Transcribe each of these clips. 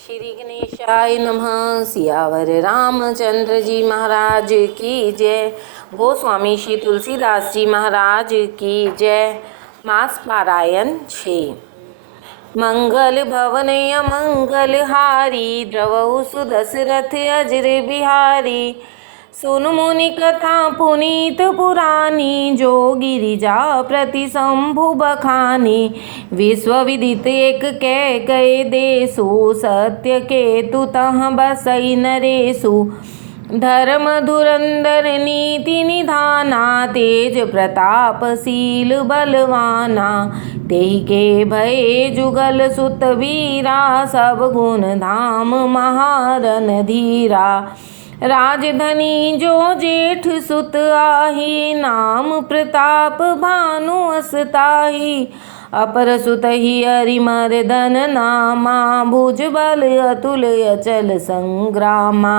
श्री गणेशाय नमः। सियावर रामचंद्र जी महाराज की जय। गोस्वामी श्री तुलसीदास जी महाराज की जय। मास पारायण 6। मंगल भवन अमंगल हारी, द्रवहु सुदशरथ अजर बिहारी। सुन मुनि कथा पुनीत पुरानी, जो गिरिजा प्रति शंभु बखानी। विश्व विदित एक कैकय देसु, सत्य केतु तह बसई नरेशु। धर्म धुरंधर नीति निधाना, तेज प्रतापशील बलवाना। तेहि के भये जुगल सुत वीरा, सब गुण धाम महारन धीरा। राजधनी जो जेठ सुत आही, नाम प्रताप भानु असताही। अपर सुत ही हरिमर्दन नामा, भुज बल अतुल अचल संग्रामा।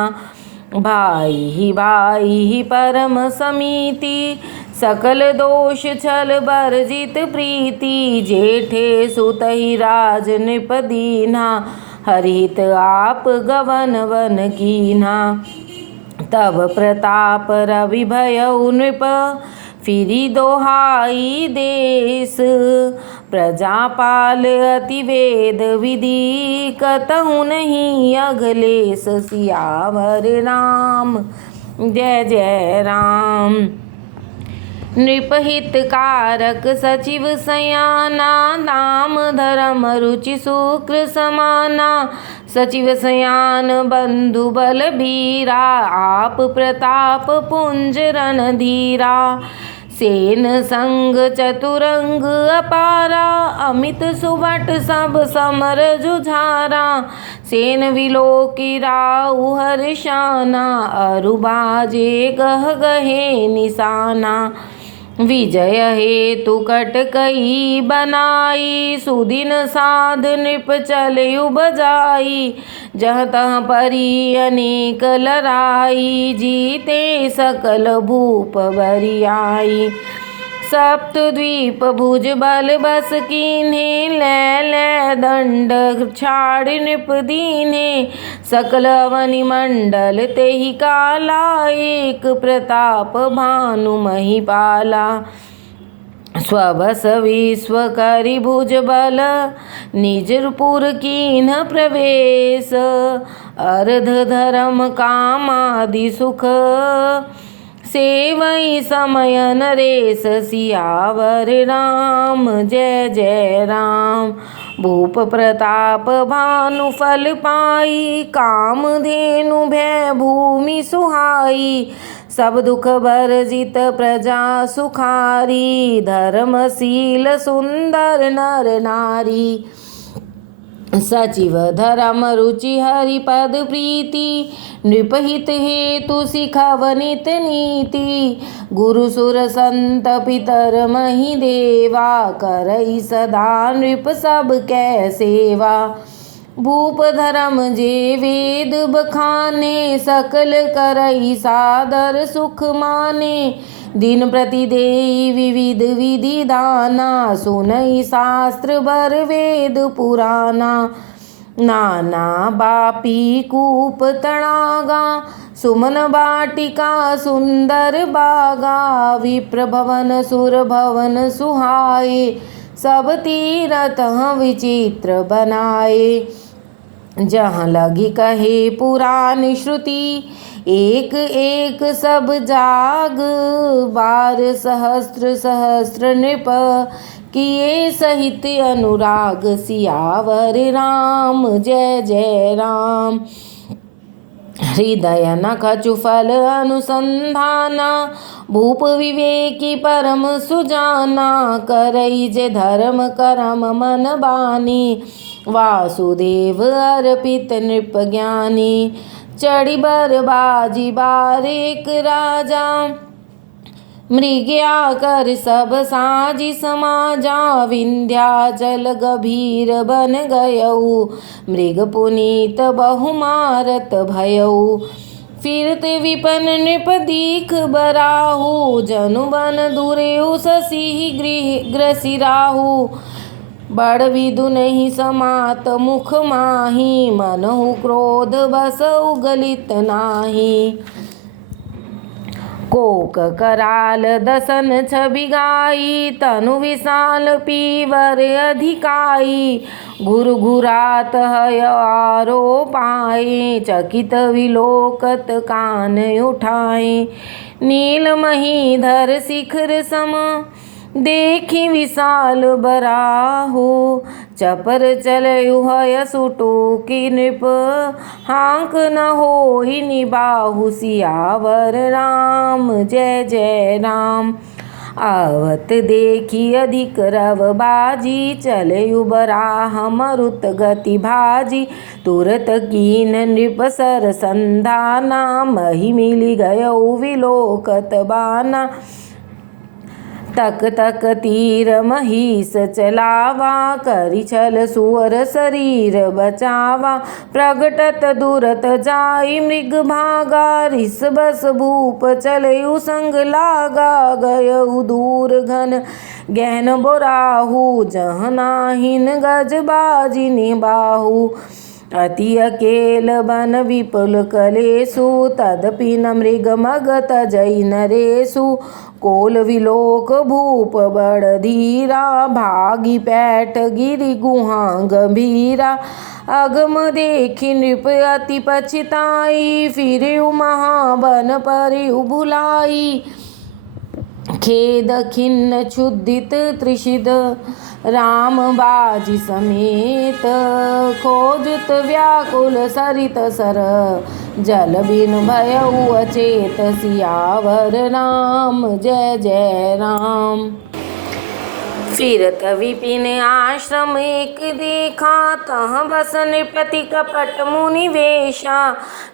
भाई भाई परम समीति, सकल दोष छल बर्जित प्रीति। जेठे सुत ही राज नृप दीन्हा, हरित आप गवन वन कीन्हा। तब प्रताप रवि भयउ नृप, फिरी दोहाई देश। प्रजापाल अति वेद विधि, कतहु नहीं अघलेश। सियावर राम जय जय राम। नृपहित कारक सचिव सयाना, नाम धर्म रुचि शुक्र समाना। सचिव सयान बंधु बल बीरा, आप प्रताप पुंज रणधीरा। सेन संग चतुरंग अपारा, अमित सुबट सब समर जुझारा। सेन विलोकी राउ हर्षाना, अरु बाजे गह गहे निशाना। विजय हेतु कटकई बनाई, सुदिन साध नृप चलयु बजाई। जहाँ तहाँ परी अनेक लड़ाई, जीते सकल भूप बरियाई। सप्त द्वीप भुज बल बस कीन्हे, लै दंड छाड़ नृप दीन्हे। सकल अवनि मंडल तेहि काला, एक प्रताप भानु महिपाला। स्वबस विश्व करि भुज बल, निजपुर कीन्ह प्रवेश। अर्ध धर्म कामादि सुख, सेवई समय नरेश। सियावर राम जय जय राम। भूप प्रताप भानु फल पाई, कामधेनु भय भूमि सुहाई। सब दुख भर्जित प्रजा सुखारी, धर्मशील सुंदर नर नारी। सचिव धर्म रुचि हरिपद प्रीति, नृपहित हेतु सिखवनित नीति। गुरु सुर संत पितर महि देवा, करई सदा नृप सब कै सेवा। भूप धर्म जे वेद बखाने, सकल करई सादर सुख माने। दिन प्रति देई विविध विधि दाना, सुनई शास्त्र बर वेद पुराना। नाना बापी कूप तड़ागा, सुमन बाटिका सुंदर बागा। विप्र भवन सुर भवन सुहाए, सब तीरथ विचित्र बनाए। जहाँ लगी कहे पुराण श्रुति, एक एक सब जाग। बार सहस्त्र सहस्त्र नृप, किए सहित अनुराग। सियावर राम जय जय राम। हृदय न खचु फल अनुसंधाना, भूप विवेकी परम सुजाना। करई जे धर्म करम मन बानी, वासुदेव अर्पित नृप ज्ञानी। चढ़ी बरबाजी बारेक राजा, मृग्या कर सब साजी समाजा। विंध्याचल गभीर बन गयऊ, मृग पुनीत बहुमारत भयऊ। फिरत विपन नृप दीख बराहु, जनु बन दुरेहु शशि ग्रसिराहु। बड़ विदु नहीं समात मुख माही, मनहु क्रोध बस उगलित नाही। कोक कराल दसन छवि गाई, तनु विशाल पीवर अधिकाई। घुरघुरात हय आरो पाए, चकित विलोकत कान उठाए। नील महीधर शिखर सम, देखी विशाल बराहो। चपर चलयु हय सुटुकी नृप, हांक न होई निबाहु। सियावर राम जय जय राम। आवत देखी अधिक रव बाजी, चलयु बराह मरुत गति भाजी। तुरत कीन नृप सर संधाना, मही मिली गयौ विलोकत बाना। तक तक तीर महिष चलावा, करि छल सुअर शरीर बचावा। प्रगटत दुरत जाई मृग भागा, रिस बस भूप चलयु संग लागा। गयउ दूर घन गहन बोराहु, जह नाहिन गज बाजी निबाहु। अति अकेल बन विपुल कलेसु, तदपि न मृग मग तजई नरेसु। कोल विलोक भूप बड़ धीरा, भागी पैठ गिरि गुहा गंभीरा। अगम देखि नृप अति पछताई, फिरयु महाबन परिउ भुलाई। खेद खिन्न क्षुधित त्रिषिद, राम बाजी समेत। खोजत व्याकुल सरित सर, जल बिनु भयउ अचेत। सियावर राम जय जय राम। फिरत विपिन आश्रम एक देखा, तह बस नृपति कपट मुनि वेशा।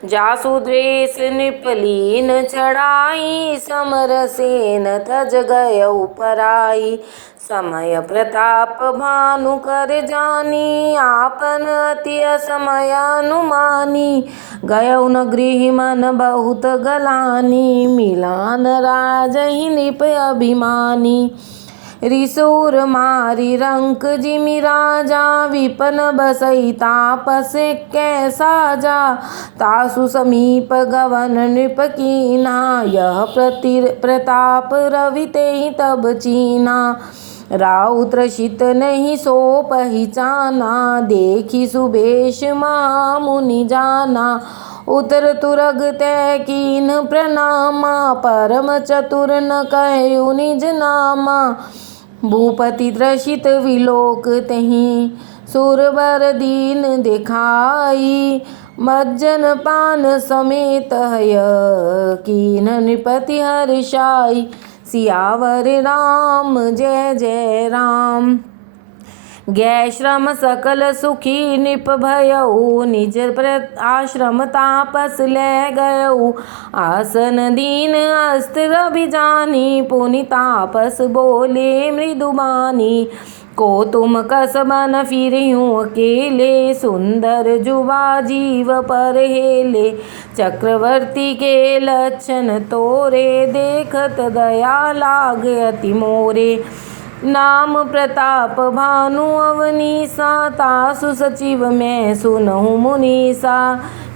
जासु द्वेष नृपलीन चढ़ाई, समरसेन तज गयउ पराई। समय प्रताप भानु कर जानी, आपन अति असमय अनुमानी। गयउ न गृह मन बहुत गलानी, मिलान राजहि नृप अभिमानी। रिसूर मारी रंक जिमि राजा, विपन बसई तापस कैसा जा। तासु समीप गवन नृप कीना, यह प्रताप रवि तेहि तब चीना। राउ त्रसित नहीं सो पहिचाना, देखी सुबेश महामुनि जाना। उतर तुरग तै कीन प्रणामा, परम चतुर न कहु निज नामा। भूपति त्रसित विलोक तहि, सुरवर दीन दिखाई। मज्जन पान समेत हय, कीन नृपति हर्षाई। सियावर राम जय जय राम। गै श्रम सकल सुखी नृप भयउ, निज आश्रम तापस लै गयउ। आसन दीन अस्त्र अभिजानी, पुनि तापस बोले मृदु बानी। को तुम कसबन फिरयूं अकेले, सुंदर जुबा जीव पर हेले। चक्रवर्ती के लक्षण तोरे, देखत दया लाग अति मोरे। नाम प्रताप भानु अवनीसा, तासु सचिव मैं सुनहु मुनीसा।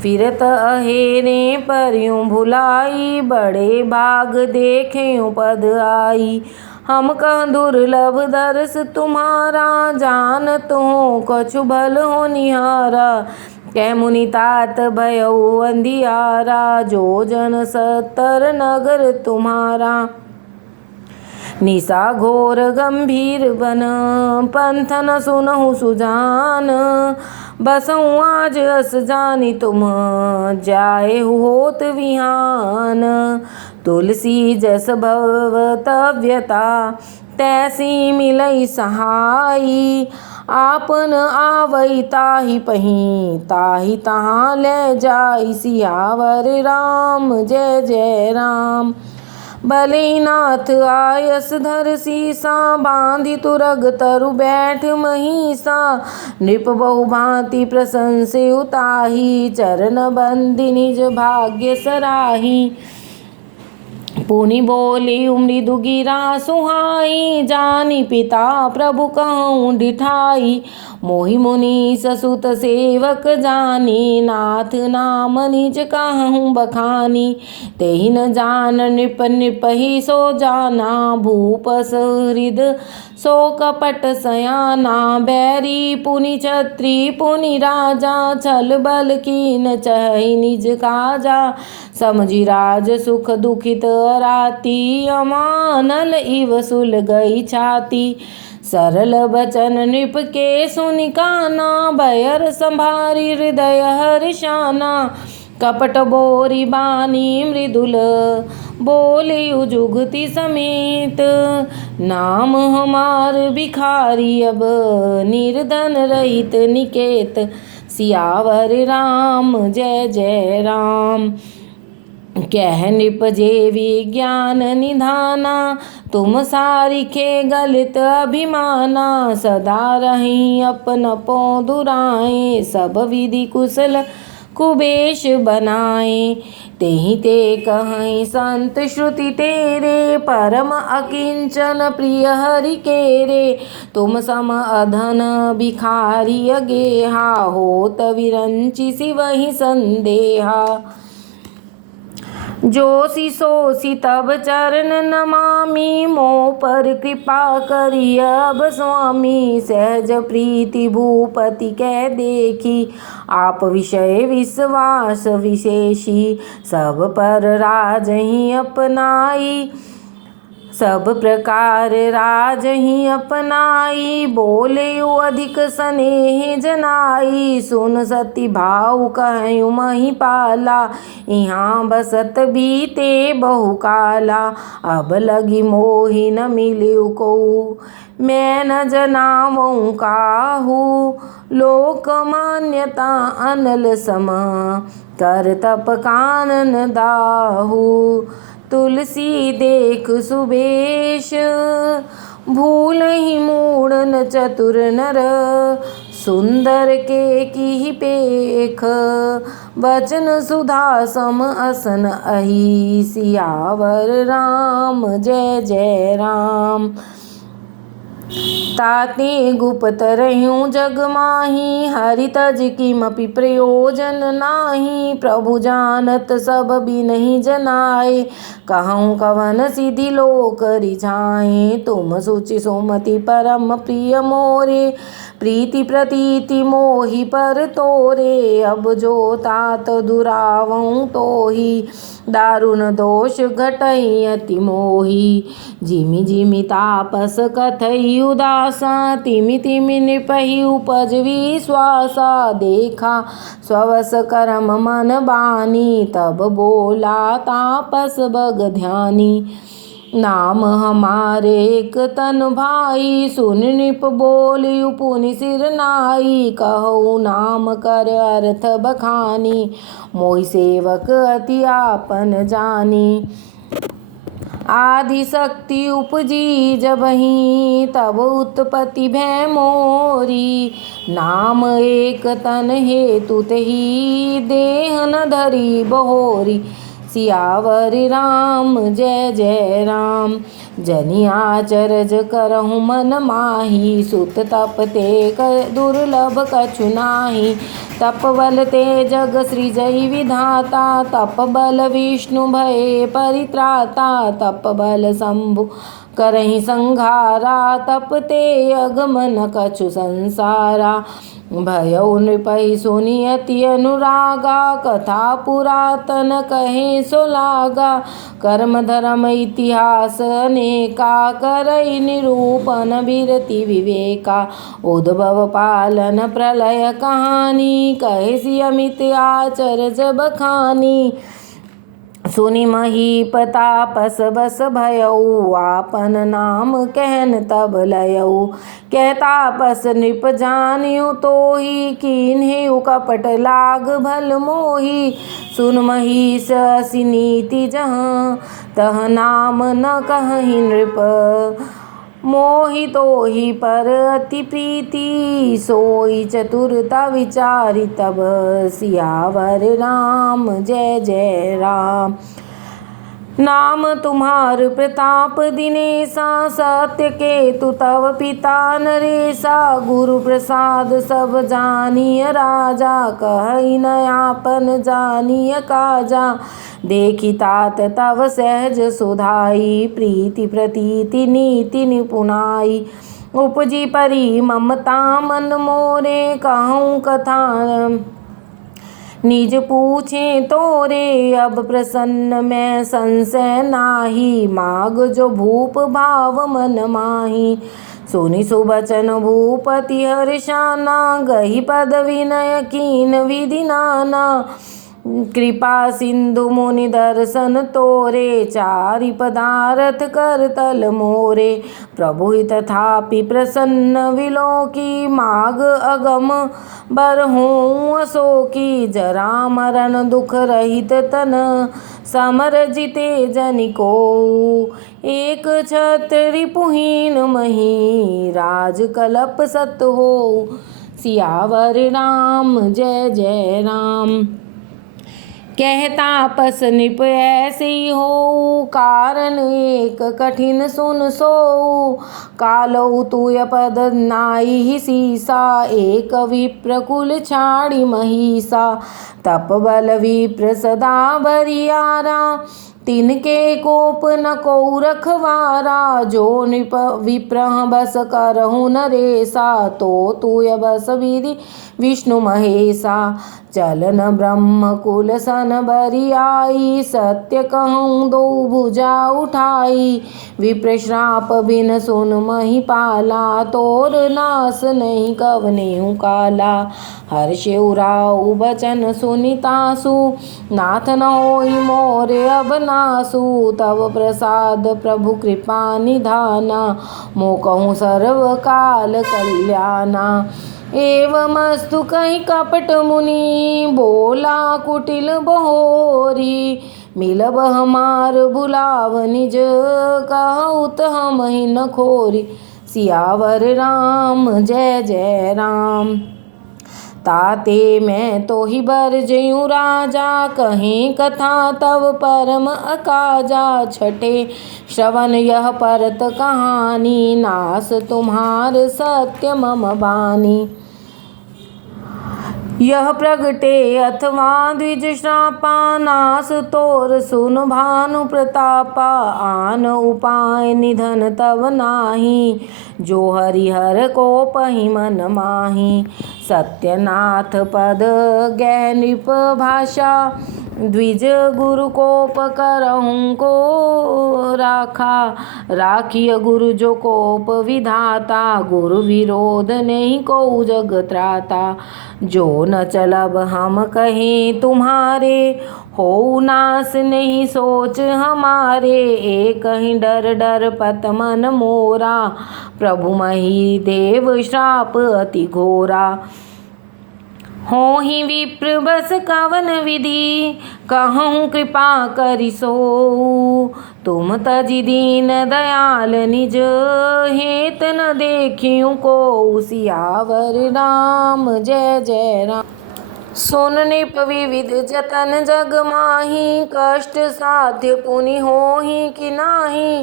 फिरत अहेरे परियों भुलाई, बड़े भाग देखें पद आई। हम कह दुर्लभ दर्श तुम्हारा, जानत हो कछु भल हो निहारा। कै मुनि तात भयउ अंधियारा, जो जन 70 नगर तुम्हारा। निशा घोर गंभीर बन, पंथन सुनहु सुजान। बसऊँ आज अस जानी तुम, जाए होत विहान। तुलसी जस भवतव्यता, तैसी मिलई सहाई। आपन आवई ताहि पहीं, ताहि तहाँ ले जाई। सियावर राम जय जय राम। बलिनाथ आयस धर सीसा, बांधि तुरग तरु बैठ महिषा। नृप बहु भांति प्रशंसे उताही, चरण बंदि निज भाग्य सराही। पुनि बोली मृदु गिरा सुहाई, जानी पिता प्रभु कहूँ डिठाई। मोहि मुनि ससुत सेवक जानी, नाथ नाम निज कहूँ बखानी। तेहि न जान नृप नृपहि सो जाना, भूपस हृद सो कपट सयाना। बैरी पुनि छत्री पुनि राजा, छल बल कीन चहि निज काजा। समझी राज सुख दुखित राती, अमानल इव सुल गई छाती। सरल बचन नृप के सुनि काना, भयर संभारी हृदय हर्षाना। कपट बोरी बानी मृदुल बोली जुगति समेत, नाम हमार भिखारी अब निर्धन रहित निकेत। सियावर राम जय जय राम। कह नृप जे विज्ञान निधाना, तुम सारिखे गलित अभिमाना। सदा रही अपन पो दुराए, सब विधि कुशल कुबेश बनाए। तेहि ते कहीं संत श्रुति तेरे, परम अकिंचन प्रिय हरि केरे। तुम सम अधन भिखारी अगेहा, होत विरंचि सिवहि संदेहा। जोशी सोशी तब चरण नमामि, मोह पर कृपा करिय अब स्वामी। सहज प्रीति भूपति कै देखी, आप विषय विश्वास विशेषी। सब पर राजहि अपनाई, सब प्रकार राजहि अपनाई। बोले अधिक स्नेह जनाई, सुन सती भाव कहु महिपाला। यहाँ बसत बीते बहु काला, अब लगी मोहि न मिलियु कोउ। मैं न जनावऊँ काहू, लोक मान्यता अनल सम। कर तप कानन दाहू, तुलसी देख सुबेश। भूल ही मूढ़न चतुर नर, सुंदर के की पेख। वचन सुधा सम असन अहि, सियावर राम जय जय राम। ताते गुप्त रहूं जग माही, हरि तज किमपि प्रयोजन नाही। प्रभु जानत सब बिनहि जनाए, कहूँ कवन सिद्धि लोक रिझाए। तुम सुचि सुमति परम प्रिय मोरे, प्रीति प्रतीति मोहि पर तोरे। अब जो तात दुरावऊँ तोहि, दारुण दोष घटई अति मोहि। जिमि जिमि तापस कथई उदासा, तिमि तिमि नृपहि उपज विश्वासा। देखा स्ववस कर्म मन बानी, तब बोला तापस बग ध्यानी। नाम हमारे एक तन भाई, सुन नृप बोलियु पुनि सिर नाई। कहु नाम कर अर्थ बखानी, मोहि सेवक अति आपन जानी। आदि शक्ति उपजी जबहि, तब उत्पत्ति भय मोरी। नाम एक तन हेतु तेहि, देह न धरी बहोरी। सियावर राम जय जय राम। जनि आचरज करहु मन माही, सुत तप ते दुर्लभ कछु नाही। तप बल ते जग सृजई विधाता, तप बल विष्णु भये परित्राता। तप बल शंभु करहि संघारा, तप ते अगमन कछु संसारा। भयउ नृपहि सुनि अति अनुरागा, कथा पुरातन कहे सो लागा। कर्म धर्म इतिहास अनेका, करई निरूपण बिरति विवेका। उद्भव पालन प्रलय कहानी, कहे सि अमित आचरज बखानी। सुनि महीपतापस बस भयउ, आपन नाम कहन तब लयउ। कह तापस नृप जानियु तोहि, कीन्हेउ कपट लाग भल मोहि। सुन महीष असि नीति जहाँ, तह नाम न कहहि नृप। मोहि तोहि पर अति प्रीति, सोई चतुरता विचारि तब। सियावर राम जय जय राम। नाम तुम्हार प्रताप दिनेसा, सत्य केतु तव पिता नरेसा। गुरु प्रसाद सब जानिय राजा, कहई न आपन जानिय काजा। देखी तात तव सहज सुधाई, प्रीति प्रतीति नीति निपुणाई। उपजी परी ममता मन मोरे, कहूँ कथा निज पूछे तोरे। अब प्रसन्न मैं संशय नाही, माग जो भूप भाव मन माही। सुनि सुबचन भूपति हर्षाना, गही पद विनय कीन विधि नाना। कृपा सिंधु मुनि दर्शन तोरे, चारि पदारथ कर तल मोरे। प्रभु तथापि प्रसन्न विलोकी, माग अगम बरहूँ अशोकी। जरा मरण दुख रहित तन, समर जिते जनिको। एक छत्र रिपुहीन मही, राज कलप सत हो। सियावर राम जय जय राम। कहता पस निप ऐसी हो, कारण एक कठिन सुन सो। कालौ तुय पद नाई सीसा, एक विप्र कुल छाड़ी महिषा। तप बल विप्र सदा बरियारा, तिनके कोप न को रखवारा। जो निप विप्र बस करहु नरेसा, तो तुय बस विधि विष्णु महेशा। चलन ब्रह्म कुल सन बरियाई, सत्य कहूँ दो भुजा उठाई। विप्र श्राप बिन सुन महिपाला, तोर नास नहीं कवनेहु काला। हर्षि उराऊ बचन सुनितासु, नाथ न होई मोर अब नासु। तव प्रसाद प्रभु कृपा निधाना, मो कहूँ सर्व काल कल्याणा। एवमस्तु कहि कपट मुनि, बोला कुटिल बहोरी। मिलब हमार बुलाव निज, कहूत हम ही न खोरी। सियावर राम जय जय राम। ताते मैं तो ही बर जयूँ राजा, कहें कथा तव परम अकाजा। छठे श्रवण यह परत कहानी, नास तुम्हार सत्य मम बानी। यह प्रगटे अथवा द्विज श्रापा, नास तोर सुन भानु प्रतापा। आन उपाय निधन तव नाही, जो हरिहर को पहि मन माही। सत्यनाथ पद गह नृप भाषा, द्विज गुरु कोप करहूँ को राखा। राखिय गुरु जो कोप विधाता, गुरु विरोध नहीं को जग त्राता। जो न चलब हम कहें तुम्हारे, हो नास नहीं सोच हमारे। एक ही डर डर पत मन मोरा, प्रभु मही देव श्राप अति घोरा। हो ही विप्र बस कवन विधि, कहूँ कृपा करिसो। तुम तजि दीन दयाल निज, हेत न देखियूँ को। सियावर राम जय जय राम। सुन निप विविध जतन जग माही, कष्ट साध्य पुनि होहि कि नाही।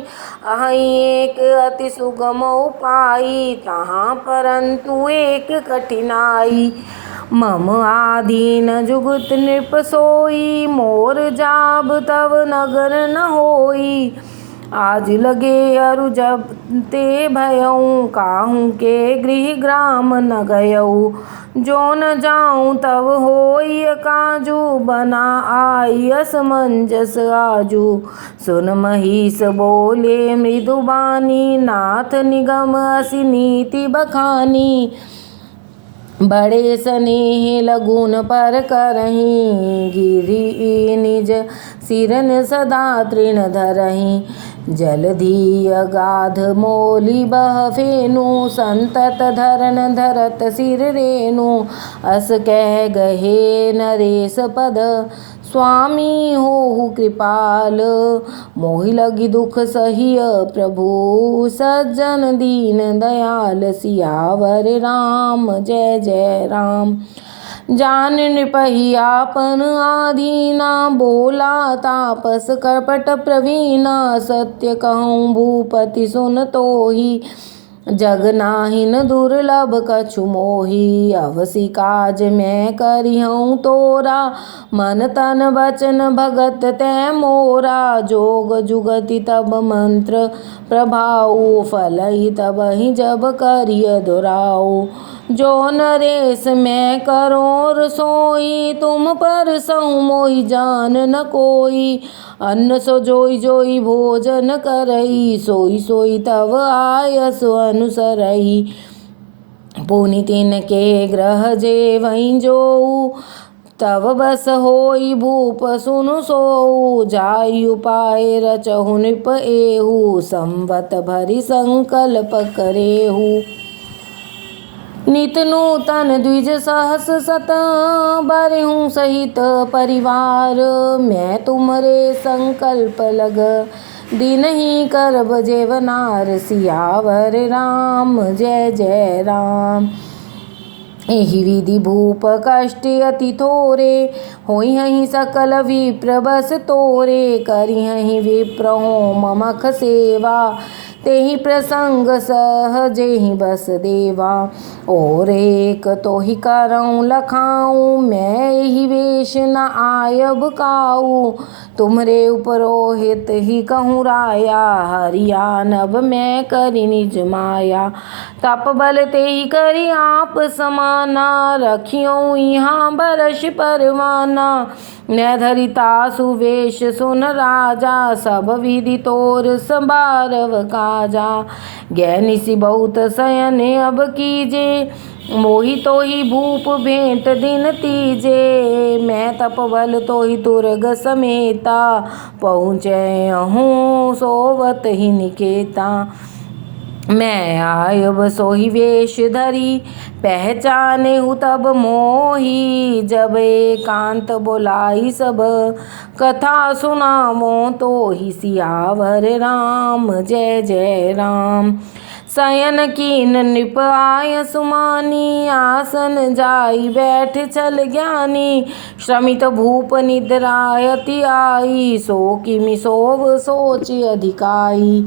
अहि एक अति सुगम उपाई, तहाँ परंतु एक कठिनाई। मम आधीन जुगुत नृप सोई, मोर जाब तव नगर न होई। आज लगे अरु जब ते भयऊँ, काहू के गृह ग्राम न गयऊ। जो न जाऊँ तब होई काजू, बना आई असमंजस आजू। सुन महिष बोले मृदुबानी, नाथ निगम असि नीति बखानी। बड़े स्नेह लगुन पर करहीं, गिरि निज सिरन सदा तृण धरहीं। जलधि अगाध मोली बह फेनु, संतत धरन धरत सिर रेनु। अस कह गहे नरेश पद, स्वामी होहु कृपाल। मोहि लगी दुख सहिय प्रभु, सज्जन दीन दयाल। सियावर राम जय जय राम। जान नृपहि आपन आधीना, बोला तापस कपट प्रवीणा। सत्य कहूँ भूपति सुन तोहि, जग नाहिन दुर्लभ कछु मोहि। अवसि काज मैं करिहउँ तोरा, मन तन बचन भगत तै मोरा। जोग जुगति तब मंत्र प्रभाऊ, फलहि तबहि जब करिय दुराऊ। जो नरेश मैं करो रसोई, तुम परसहु मोहि जान न कोई। अन्न सो जोई जोई भोजन करई, सोई सोई तव आयसु अनुसरई। पुनि तिनके ग्रह जेवहीं जोऊ, तव बस होई भूप सुनु सोऊ। जाई उपाय रचहु नृप एहू, संवत भरि संकल्प करेहू। नित नूतन द्विज सहस सत, बरहूँ सहित परिवार। मैं तुमरे संकल्प लग, दिनहि करब जेवनार। सियावर राम जय जय राम। एहि विधि भूप कष्ट अति थोरे, होइहहि सकल विप्र बस तोरे। करिहहि विप्र होम मख सेवा, तेहि प्रसंग सहजेहि बस देवा। और एक तोहि करऊँ लखाऊँ, मैं एहि वेश न आयब काऊ। तुमरे उपरोहित ही कहूँ राया, हरियानब मैं करि निज माया। तप बल तेहि करि आप समाना, रखियों यहाँ बरष परवाना। मैं धरि तासु वेश सुन राजा, सब विधि तोर संबारव काजा। गै निसि बहुत शयन अब कीजे, मोहि तोहि भूप भेंट दिन तीजे। मैं तप बल तोहि तुरग समेता, पहुँचे अहूँ सोवत ही निकेता। मैं आयब सोहि वेश धरी, पहचानेहु तब मोहि। जब एकांत बोलाई सब, कथा सुनावो तोहि। सियावर राम जय जय राम। शयन कीन नृप आय सुमानी, आसन जाई बैठ चल ज्ञानी। श्रमित भूप निद्रा अति आई, सो किमि सोव सोचि अधिकाई।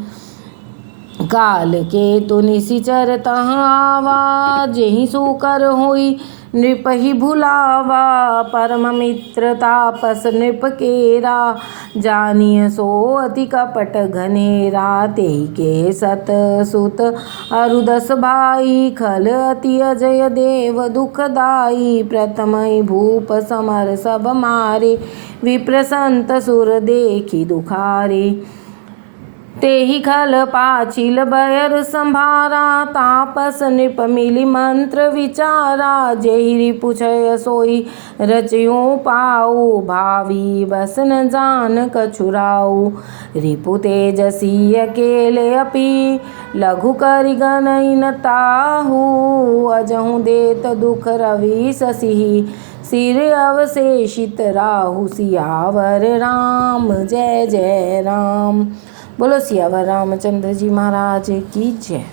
काल केतु निशिचर तहाँ आवा, जेहि सुकर होई नृपहि भुलावा। परम मित्र तापस नृप केरा, जानिय सो अति कपट घनेरा। तेहि के सत सुत अरु 10 भाई, खल अति अजय देव दुखदाई। प्रथमहि भूप समर सब मारे, विप्र संत सुर देखि दुखारे। तेहि खल पाछिल बयर संभारा, तापस नृप मिलि मंत्र विचारा। जेहि रिपु छय सोई रचयूं पाऊ, भावी बस न जान कछुराऊ। रिपु तेजसी अकेले अपि, लघु करि गनइ न ताहू। अजहु देत दुख रवि शशि, सिर अवशेषित राहु। सियावर राम जय जय राम। बोलो सियावर रामचंद्र जी महाराज की जय।